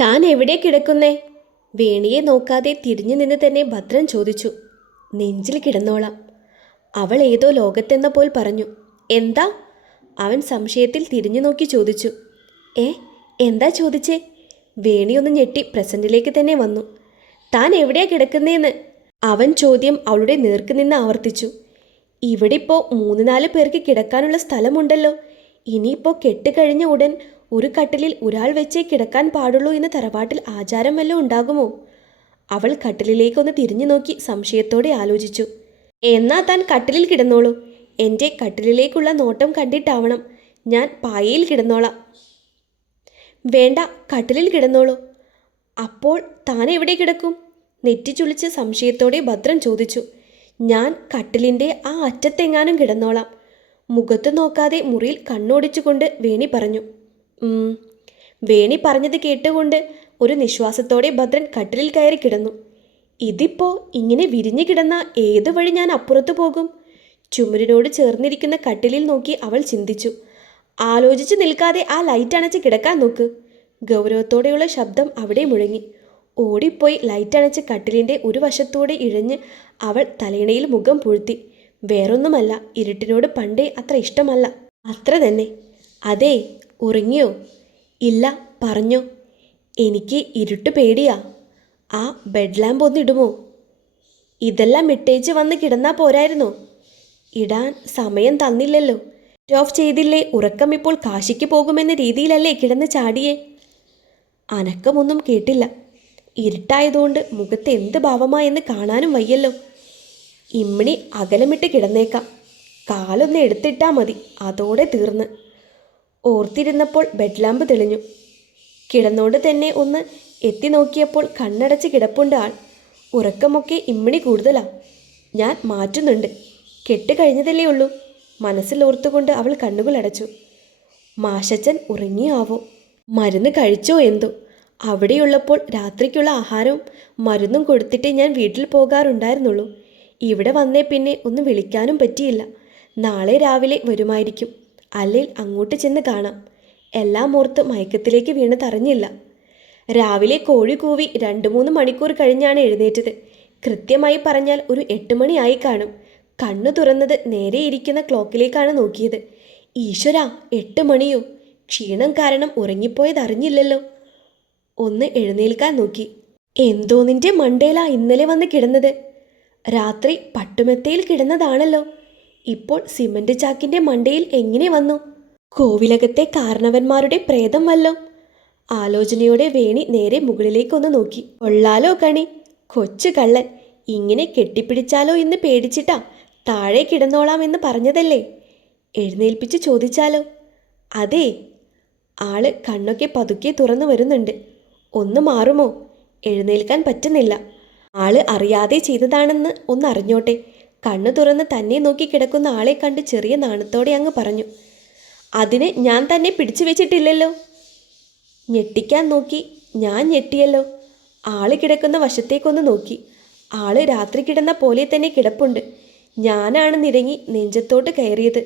താൻ എവിടെ കിടക്കുന്നേ? വേണിയെ നോക്കാതെ തിരിഞ്ഞു നിന്ന് തന്നെ ഭദ്രൻ ചോദിച്ചു. നെഞ്ചിൽ കിടന്നോളാം. അവൾ ഏതോ ലോകത്തെന്ന പോൽ പറഞ്ഞു. എന്താ? അവൻ സംശയത്തിൽ തിരിഞ്ഞു നോക്കി ചോദിച്ചു. എന്താ ചോദിച്ചേ? വേണിയൊന്ന് ഞെട്ടി പ്രസന്റിലേക്ക് തന്നെ വന്നു. താൻ എവിടെയാ കിടക്കുന്നേന്ന് അവൻ ചോദ്യം അവളുടെ നേർക്ക് നിന്ന് ആവർത്തിച്ചു. ഇവിടെ ഇപ്പോൾ 3-4 പേർക്ക് കിടക്കാനുള്ള സ്ഥലമുണ്ടല്ലോ. ഇനിയിപ്പോൾ കെട്ട് കഴിഞ്ഞ ഉടൻ ഒരു കട്ടിലിൽ ഒരാൾ വെച്ചേ കിടക്കാൻ പാടുള്ളൂ എന്ന് തറവാട്ടിൽ ആചാരം വല്ലതും ഉണ്ടാകുമോ? അവൾ കട്ടിലിലേക്കൊന്ന് തിരിഞ്ഞു നോക്കി സംശയത്തോടെ ആലോചിച്ചു. എന്നാ താൻ കട്ടിലിൽ കിടന്നോളൂ. എൻ്റെ കട്ടിലിലേക്കുള്ള നോട്ടം കണ്ടിട്ടാവണം ഞാൻ പായയിൽ കിടന്നോളാം. വേണ്ട, കട്ടിലിൽ കിടന്നോളൂ. അപ്പോൾ താൻ എവിടെ കിടക്കും? നെറ്റിച്ചുളിച്ച് സംശയത്തോടെ ഭദ്രൻ ചോദിച്ചു. ഞാൻ കട്ടിലിൻ്റെ ആ അറ്റത്തെങ്ങാനും കിടന്നോളാം. മുഖത്ത് നോക്കാതെ മുറിയിൽ കണ്ണോടിച്ചുകൊണ്ട് വേണി പറഞ്ഞു. വേണി പറഞ്ഞത് കേട്ടുകൊണ്ട് ഒരു നിശ്വാസത്തോടെ ഭദ്രൻ കട്ടിലിൽ കയറി കിടന്നു. ഇതിപ്പോ ഇങ്ങനെ വിരിഞ്ഞു കിടന്ന ഏത് വഴി ഞാൻ അപ്പുറത്തു പോകും? ചുമരിനോട് ചേർന്നിരിക്കുന്ന കട്ടിലിൽ നോക്കി അവൾ ചിന്തിച്ചു. ആലോചിച്ച് നിൽക്കാതെ ആ ലൈറ്റ് അണച്ച് കിടക്കാൻ നോക്ക്. ഗൗരവത്തോടെയുള്ള ശബ്ദം അവിടെ മുഴങ്ങി. ഓടിപ്പോയി ലൈറ്റ് അണച്ച് കട്ടിലിൻ്റെ ഒരു വശത്തൂടെ ഇഴഞ്ഞ് അവൾ തലയിണയിൽ മുഖം പൂഴ്ത്തി. വേറൊന്നുമല്ല, ഇരുട്ടിനോട് പണ്ടേ അത്ര ഇഷ്ടമല്ല, അത്ര തന്നെ. അതേ, ഉറങ്ങിയോ? ഇല്ല, പറഞ്ഞോ. എനിക്ക് ഇരുട്ട് പേടിയാ. ആ ബെഡ് ലാമ്പ് ഒന്നിടുമോ? ഇതെല്ലാം ഇട്ടേച്ച് വന്ന് കിടന്നാ പോരായിരുന്നോ? ഇടാൻ സമയം തന്നില്ലല്ലോ. ഓഫ് ചെയ്തില്ലേ ഉറക്കം ഇപ്പോൾ കാശിക്ക് പോകുമെന്ന രീതിയിലല്ലേ കിടന്ന് ചാടിയേ? അനക്കമൊന്നും കേട്ടില്ല. ഇരുട്ടായതുകൊണ്ട് മുഖത്ത് എന്ത് ഭാവമായെന്ന് കാണാനും വയ്യല്ലോ. ഇമ്മിണി അകലമിട്ട് കിടന്നേക്കാം. കാലൊന്ന് എടുത്തിട്ടാ മതി, അതോടെ തീർന്ന്. ഓർത്തിരുന്നപ്പോൾ ബെഡ് ലാമ്പ് തെളിഞ്ഞു. കിടന്നോണ്ട് തന്നെ ഒന്ന് എത്തി നോക്കിയപ്പോൾ കണ്ണടച്ച് കിടപ്പുണ്ട് ആൾ. ഉറക്കമൊക്കെ ഇമ്മിണി കൂടുതലാ. ഞാൻ മാറ്റുന്നുണ്ട്. കെട്ട് കഴിഞ്ഞതല്ലേ ഉള്ളൂ. മനസ്സിൽ ഓർത്തുകൊണ്ട് അവൾ കണ്ണുകൾ അടച്ചു. മാഷച്ചൻ ഉറങ്ങിയാവോ? മരുന്ന് കഴിച്ചോ എന്തോ? അവിടെയുള്ളപ്പോൾ രാത്രിക്കുള്ള ആഹാരവും മരുന്നും കൊടുത്തിട്ടേ ഞാൻ വീട്ടിൽ പോകാറുണ്ടായിരുന്നുള്ളൂ. ഇവിടെ വന്നേ പിന്നെ ഒന്ന് വിളിക്കാനും പറ്റിയില്ല. നാളെ രാവിലെ വരുമായിരിക്കും. അല്ലെങ്കിൽ അങ്ങോട്ട് ചെന്ന് കാണാം. എല്ലാം ഓർത്ത് മയക്കത്തിലേക്ക് വീണതറിഞ്ഞില്ല. രാവിലെ കോഴി കൂവി 2-3 മണിക്കൂർ കഴിഞ്ഞാണ് എഴുന്നേറ്റത്. കൃത്യമായി പറഞ്ഞാൽ ഒരു 8 മണിയായി കാണും. കണ്ണു തുറന്നത് നേരെ ഇരിക്കുന്ന ക്ലോക്കിലേക്കാണ് നോക്കിയത്. ഈശ്വരാ, 8 മണിയോ? ക്ഷീണം കാരണം ഉറങ്ങിപ്പോയതറിഞ്ഞില്ലല്ലോ. ഒന്ന് എഴുന്നേൽക്കാൻ നോക്കി. എന്തോ നിന്റെ മണ്ടേലാ ഇന്നലെ വന്ന് കിടന്നത്? രാത്രി പട്ടുമെത്തയിൽ കിടന്നതാണല്ലോ. ഇപ്പോൾ സിമന്റ് ചാക്കിന്റെ മണ്ടയിൽ എങ്ങനെ വന്നു? കോവിലകത്തെ കാരണവന്മാരുടെ പ്രേതം വല്ലോ? ആലോചനയോടെ വേണി നേരെ മുകളിലേക്കൊന്ന് നോക്കി. കൊള്ളാലോ കണി, കൊച്ചു കള്ളൻ. ഇങ്ങനെ കെട്ടിപ്പിടിച്ചാലോ എന്ന് പേടിച്ചിട്ടാ താഴെ കിടന്നോളാം എന്ന് പറഞ്ഞതല്ലേ? എഴുന്നേൽപ്പിച്ച് ചോദിച്ചാലോ? അതേ. ആള് കണ്ണൊക്കെ പതുക്കെ തുറന്നു വരുന്നുണ്ട്. ഒന്ന് മാറുമോ? എഴുന്നേൽക്കാൻ പറ്റുന്നില്ല. ആള് അറിയാതെ ചെയ്തതാണെന്ന് ഒന്നറിഞ്ഞോട്ടെ. കണ്ണു തുറന്ന് തന്നെ നോക്കി കിടക്കുന്ന ആളെ കണ്ട് ചെറിയ നാണത്തോടെ അങ്ങ് പറഞ്ഞു. അതിന് ഞാൻ തന്നെ പിടിച്ചു വെച്ചിട്ടില്ലല്ലോ. ഞെട്ടിക്കാൻ നോക്കി. ഞാൻ ഞെട്ടിയല്ലോ. ആള് കിടക്കുന്ന വശത്തേക്കൊന്ന് നോക്കി. ആള് രാത്രി കിടന്ന പോലെ തന്നെ കിടപ്പുണ്ട്. ഞാനാണ് നിരങ്ങി നെഞ്ചത്തോട്ട് കയറിയത്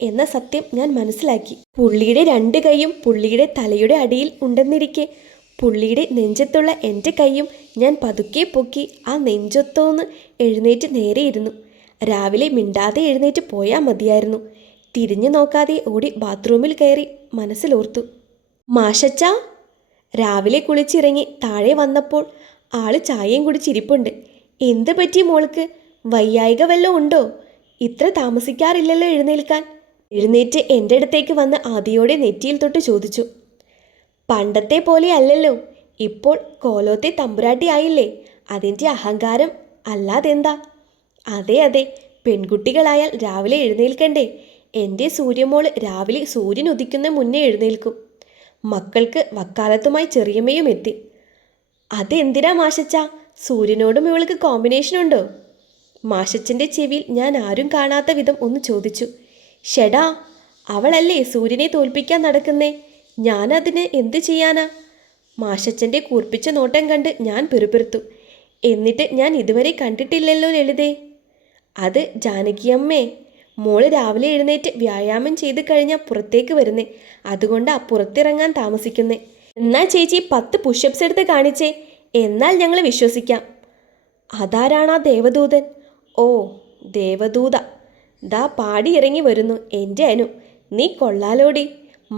എന്ന സത്യം ഞാൻ മനസ്സിലാക്കി. പുള്ളിയുടെ 2 കൈയും പുള്ളിയുടെ തലയുടെ അടിയിൽ ഉണ്ടെന്നിരിക്കെ പുള്ളിയുടെ നെഞ്ചത്തുള്ള എൻ്റെ കൈയും ഞാൻ പതുക്കെ പൊക്കി ആ നെഞ്ചൊത്തോന്ന് എഴുന്നേറ്റ് നേരെയിരുന്നു. രാവിലെ മിണ്ടാതെ എഴുന്നേറ്റ് പോയാൽ മതിയായിരുന്നു. തിരിഞ്ഞു നോക്കാതെ ഓടി ബാത്റൂമിൽ കയറി മനസ്സിലോർത്തു. മാഷച്ചാ. രാവിലെ കുളിച്ചിറങ്ങി താഴെ വന്നപ്പോൾ ആള് ചായയും കുടിച്ചിരിപ്പുണ്ട്. എന്ത് പറ്റി മോൾക്ക്? വയ്യായിക വല്ലതും ഉണ്ടോ? ഇത്ര താമസിക്കാറില്ലല്ലോ എഴുന്നേൽക്കാൻ. എഴുന്നേറ്റ് എൻ്റെ അടുത്തേക്ക് വന്ന് ആദിയോടെ നെറ്റിയിൽ തൊട്ട് ചോദിച്ചു. പണ്ടത്തെ പോലെ അല്ലല്ലോ. ഇപ്പോൾ കോലോത്തെ തമ്പുരാട്ടി ആയില്ലേ, അതിൻ്റെ അഹങ്കാരം. അല്ലാതെന്താ? അതെ അതെ, പെൺകുട്ടികളായാൽ രാവിലെ എഴുന്നേൽക്കണ്ടേ? എൻ്റെ സൂര്യമോള് രാവിലെ സൂര്യൻ ഉദിക്കുന്ന മുന്നേ എഴുന്നേൽക്കും. മക്കൾക്ക് വക്കാലത്തുമായി ചെറിയമ്മയും എത്തി. അതെന്തിനാ മാഷച്ചാ? സൂര്യനോടും ഇവൾക്ക് കോമ്പിനേഷൻ ഉണ്ടോ? മാഷച്ചൻ്റെ ചെവിയിൽ ഞാൻ ആരും കാണാത്ത വിധം ഒന്ന് ചോദിച്ചു. ഷെടാ, അവളല്ലേ സൂര്യനെ തോൽപ്പിക്കാൻ നടക്കുന്നേ. ഞാനതിന് എന്ത് ചെയ്യാനാ? മാഷച്ചൻ്റെ കൂർപ്പിച്ച നോട്ടം കണ്ട് ഞാൻ പിറുപിറുത്തു. എന്നിട്ട് ഞാൻ ഇതുവരെ കണ്ടിട്ടില്ലല്ലോ ലളിതേ. അത് ജാനകിയമ്മേ. മോള് രാവിലെ എഴുന്നേറ്റ് വ്യായാമം ചെയ്ത് കഴിഞ്ഞാൽ പുറത്തേക്ക് വരുന്നേ. അതുകൊണ്ടാ പുറത്തിറങ്ങാൻ താമസിക്കുന്നേ. എന്നാ ചേച്ചി 10 പുഷപ്സ് എടുത്ത് കാണിച്ചേ, എന്നാൽ ഞങ്ങൾ വിശ്വസിക്കാം. അതാരാണാ ദേവദൂതൻ? ഓ, ദേവദൂത. ദാ പാടി ഇറങ്ങി വരുന്നു എൻ്റെ അനു. നീ കൊള്ളാലോടി.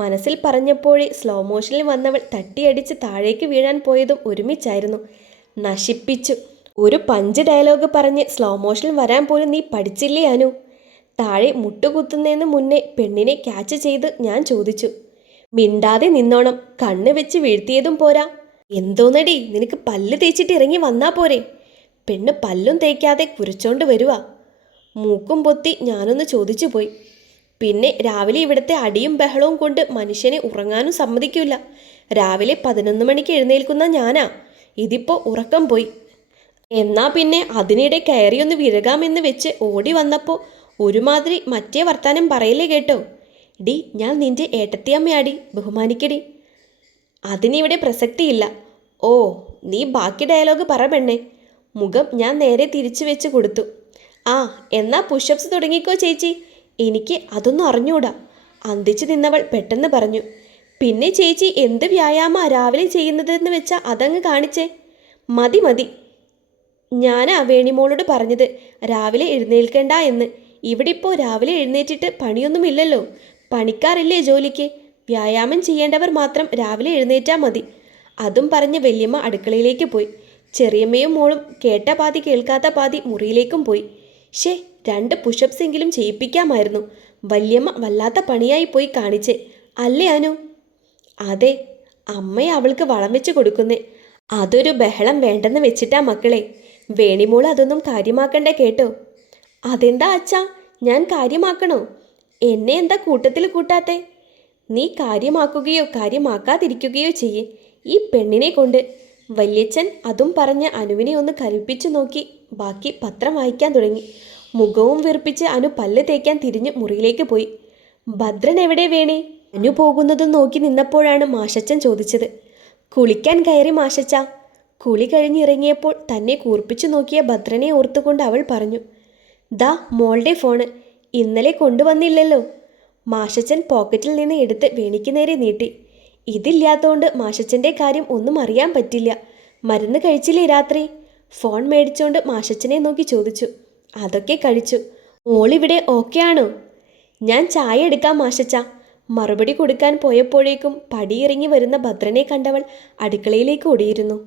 മനസ്സിൽ പറഞ്ഞപ്പോഴേ സ്ലോ മോഷനിൽ വന്നവൾ തട്ടിയടിച്ച് താഴേക്ക് വീഴാൻ പോയതും ഒരുമിച്ചായിരുന്നു. നശിപ്പിച്ചു. ഒരു പഞ്ച് ഡയലോഗ് പറഞ്ഞ് സ്ലോ മോഷനിൽ വരാൻ പോലും നീ പഠിച്ചില്ലേ അനു? താഴെ മുട്ടുകുത്തുന്നതിന് മുന്നേ പെണ്ണിനെ ക്യാച്ച് ചെയ്ത് ഞാൻ ചോദിച്ചു. മിണ്ടാതെ നിന്നോണം. കണ്ണ് വെച്ച് വീഴ്ത്തിയതും പോരാ. എന്തോന്നടി, നിനക്ക് പല്ല് തേച്ചിട്ട് ഇറങ്ങി വന്നാ പോരെ? പെണ്ണ് പല്ലും തേക്കാതെ കുരച്ചോണ്ട് വരുവാ. മൂക്കും പൊത്തി ഞാനൊന്ന് ചോദിച്ചു പോയി. പിന്നെ രാവിലെ ഇവിടുത്തെ അടിയും ബഹളവും കൊണ്ട് മനുഷ്യനെ ഉറങ്ങാനും സമ്മതിക്കില്ല. രാവിലെ 11 മണിക്ക് എഴുന്നേൽക്കുന്ന ഞാനാ. ഇതിപ്പോൾ ഉറക്കം പോയി. എന്നാ പിന്നെ അതിനിടെ കയറിയൊന്ന് വിരകാമെന്ന് വെച്ച് ഓടി വന്നപ്പോൾ ഒരുമാതിരി മറ്റേ വർത്താനം പറയലേ കേട്ടോ. ഡി, ഞാൻ നിന്റെ ഏട്ടത്തിയമ്മയാടി, ബഹുമാനിക്കടി. അതിനിവിടെ പ്രസക്തിയില്ല. ഓ, നീ ബാക്കി ഡയലോഗ് പറ പെണ്ണേ. മുഖം ഞാൻ നേരെ തിരിച്ചു വെച്ച് കൊടുത്തു. ആ, എന്നാ പുഷപ്സ് തുടങ്ങിക്കോ ചേച്ചി. എനിക്ക് അതൊന്നും അറിഞ്ഞൂടാ. അന്തിച്ചു നിന്നവൾ പെട്ടെന്ന് പറഞ്ഞു. പിന്നെ ചേച്ചി എന്ത് വ്യായാമ രാവിലെ ചെയ്യുന്നതെന്ന് വെച്ചാൽ അതങ്ങ് കാണിച്ചേ. മതി മതി. ഞാനാ വേണിമോളോട് പറഞ്ഞത് രാവിലെ എഴുന്നേൽക്കണ്ട എന്ന്. ഇവിടെ ഇപ്പോൾ രാവിലെ എഴുന്നേറ്റിട്ട് പണിയൊന്നുമില്ലല്ലോ. പണിക്കാറില്ലേ ജോലിക്ക്? വ്യായാമം ചെയ്യേണ്ടവർ മാത്രം രാവിലെ എഴുന്നേറ്റാൽ മതി. അതും പറഞ്ഞ് വല്യമ്മ അടുക്കളയിലേക്ക് പോയി. ചെറിയമ്മയും മോളും കേട്ട പാതി കേൾക്കാത്ത പാതി മുറിയിലേക്കും പോയി. ഷേ, 2 പുഷപ്സ് എങ്കിലും ചെയ്യിപ്പിക്കാമായിരുന്നു. വല്യമ്മ വല്ലാത്ത പണിയായി പോയി കാണിച്ചേ, അല്ലേ അനു? അതെ, അമ്മയെ അവൾക്ക് വളം വെച്ച് കൊടുക്കുന്നേ. അതൊരു ബഹളം വേണ്ടെന്ന് വെച്ചിട്ടാ മക്കളെ. വേണിമോൾ അതൊന്നും കാര്യമാക്കണ്ടേ കേട്ടോ. അതെന്താ അച്ഛാ, ഞാൻ കാര്യമാക്കണോ? എന്നെ എന്താ കൂട്ടത്തിൽ കൂട്ടാത്തെ? നീ കാര്യമാക്കുകയോ കാര്യമാക്കാതിരിക്കുകയോ ചെയ്യേ. ഈ പെണ്ണിനെ കൊണ്ട്. വല്യച്ഛൻ അതും പറഞ്ഞ് അനുവിനെ ഒന്ന് കരുപ്പിച്ചു നോക്കി ബാക്കി പത്രം വായിക്കാൻ തുടങ്ങി. മുഖവും വീർപ്പിച്ച് അനു പല്ല് തേക്കാൻ തിരിഞ്ഞ് മുറിയിലേക്ക് പോയി. ഭദ്രൻ എവിടെ വേണേ? അനു പോകുന്നതും നോക്കി നിന്നപ്പോഴാണ് മാഷച്ചൻ ചോദിച്ചത്. കുളിക്കാൻ കയറി മാഷച്ച. കുളി കഴിഞ്ഞിറങ്ങിയപ്പോൾ തന്നെ കൂർപ്പിച്ചു നോക്കിയ ഭദ്രനെ ഓർത്തുകൊണ്ട് അവൾ പറഞ്ഞു. ദാ മോളുടെ ഫോണ്. ഇന്നലെ കൊണ്ടുവന്നില്ലല്ലോ. മാഷച്ചൻ പോക്കറ്റിൽ നിന്ന് എടുത്ത് വേണിക്ക് നേരെ നീട്ടി. ഇതില്ലാത്തതുകൊണ്ട് മാഷച്ചൻ്റെ കാര്യം ഒന്നും അറിയാൻ പറ്റില്ല. മരുന്ന് കഴിച്ചില്ലേ രാത്രി? ഫോൺ മേടിച്ചുകൊണ്ട് മാഷച്ചനെ നോക്കി ചോദിച്ചു. അതൊക്കെ കഴിച്ചു. മോളിവിടെ ഓക്കെ ആണോ? ഞാൻ ചായ എടുക്കാം മാഷച്ച. മറുപടി കൊടുക്കാൻ പോയപ്പോഴേക്കും പടിയിറങ്ങി വരുന്ന ഭദ്രനെ കണ്ടവൾ അടുക്കളയിലേക്ക് ഓടിയിരുന്നു.